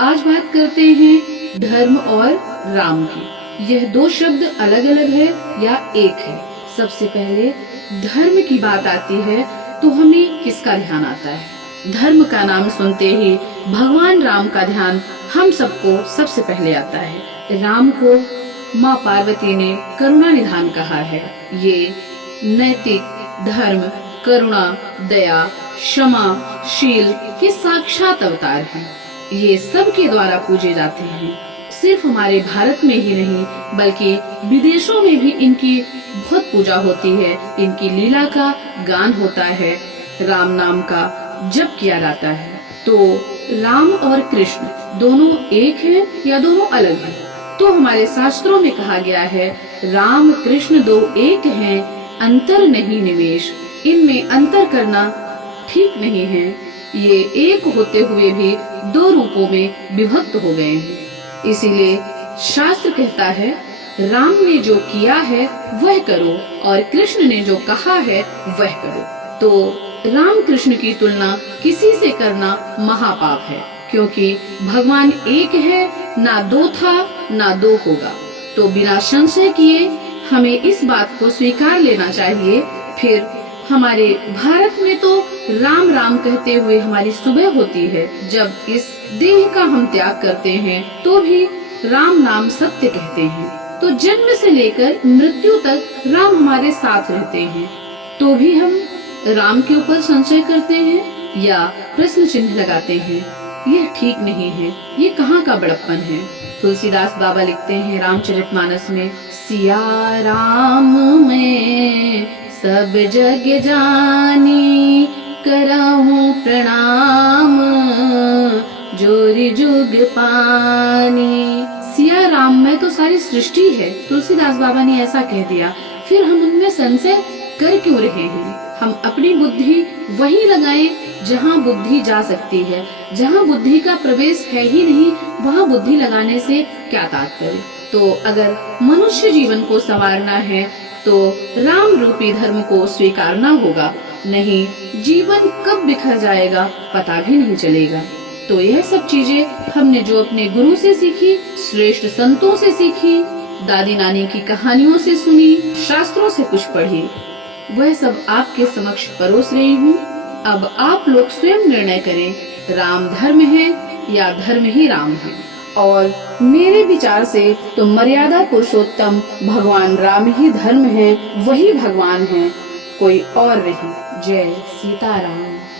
आज बात करते हैं धर्म और राम की। यह दो शब्द अलग अलग है या एक है? सबसे पहले धर्म की बात आती है तो हमें किसका ध्यान आता है? धर्म का नाम सुनते ही भगवान राम का ध्यान हम सबको सबसे पहले आता है। राम को माँ पार्वती ने करुणा निधान कहा है। ये नैतिक, धर्म, करुणा, दया, क्षमा, शील के साक्षात अवतार हैं। ये सबके द्वारा पूजे जाते हैं। सिर्फ हमारे भारत में ही नहीं बल्कि विदेशों में भी इनकी बहुत पूजा होती है। इनकी लीला का गान होता है, राम नाम का जप किया जाता है। तो राम और कृष्ण दोनों एक हैं या दोनों अलग हैं? तो हमारे शास्त्रों में कहा गया है राम कृष्ण दो एक हैं, अंतर नहीं निमेष। इनमें अंतर करना ठीक नहीं है। ये एक होते हुए भी दो रूपों में विभक्त हो गए हैं। इसीलिए शास्त्र कहता है राम ने जो किया है वह करो और कृष्ण ने जो कहा है वह करो। तो राम कृष्ण की तुलना किसी से करना महापाप है, क्योंकि भगवान एक है, ना दो था ना दो होगा। तो बिना संशय किए हमें इस बात को स्वीकार लेना चाहिए। फिर हमारे भारत में तो राम राम कहते हुए हमारी सुबह होती है। जब इस देह का हम त्याग करते हैं तो भी राम नाम सत्य कहते हैं। तो जन्म से लेकर मृत्यु तक राम हमारे साथ रहते हैं, तो भी हम राम के ऊपर संशय करते हैं या प्रश्न चिन्ह लगाते हैं। यह ठीक नहीं है। ये कहाँ का बड़प्पन है? तुलसीदास बाबा लिखते हैं रामचरितमानस में, सिया राम में सब जग जानी, करहूं प्रणाम जोरी जुग पानी। सिया राम में तो सारी सृष्टि है। तुलसीदास बाबा ने ऐसा कह दिया, फिर हम उनमें संशय कर क्यों रहे हैं? हम अपनी बुद्धि वहीं लगाएं जहाँ बुद्धि जा सकती है। जहाँ बुद्धि का प्रवेश है ही नहीं, वहाँ बुद्धि लगाने से क्या तात्पर्य? तो अगर मनुष्य जीवन को संवारना है तो राम रूपी धर्म को स्वीकारना होगा, नहीं जीवन कब बिखर जाएगा पता भी नहीं चलेगा। तो यह सब चीजें हमने जो अपने गुरु से सीखी, श्रेष्ठ संतों से सीखी, दादी नानी की कहानियों से सुनी, शास्त्रों से कुछ पढ़ी, वह सब आपके समक्ष परोस रही हूँ। अब आप लोग स्वयं निर्णय करें, राम धर्म है या धर्म ही राम है। और मेरे विचार से तो मर्यादा पुरुषोत्तम भगवान राम ही धर्म है, वही भगवान है, कोई और नहीं। जय सीताराम।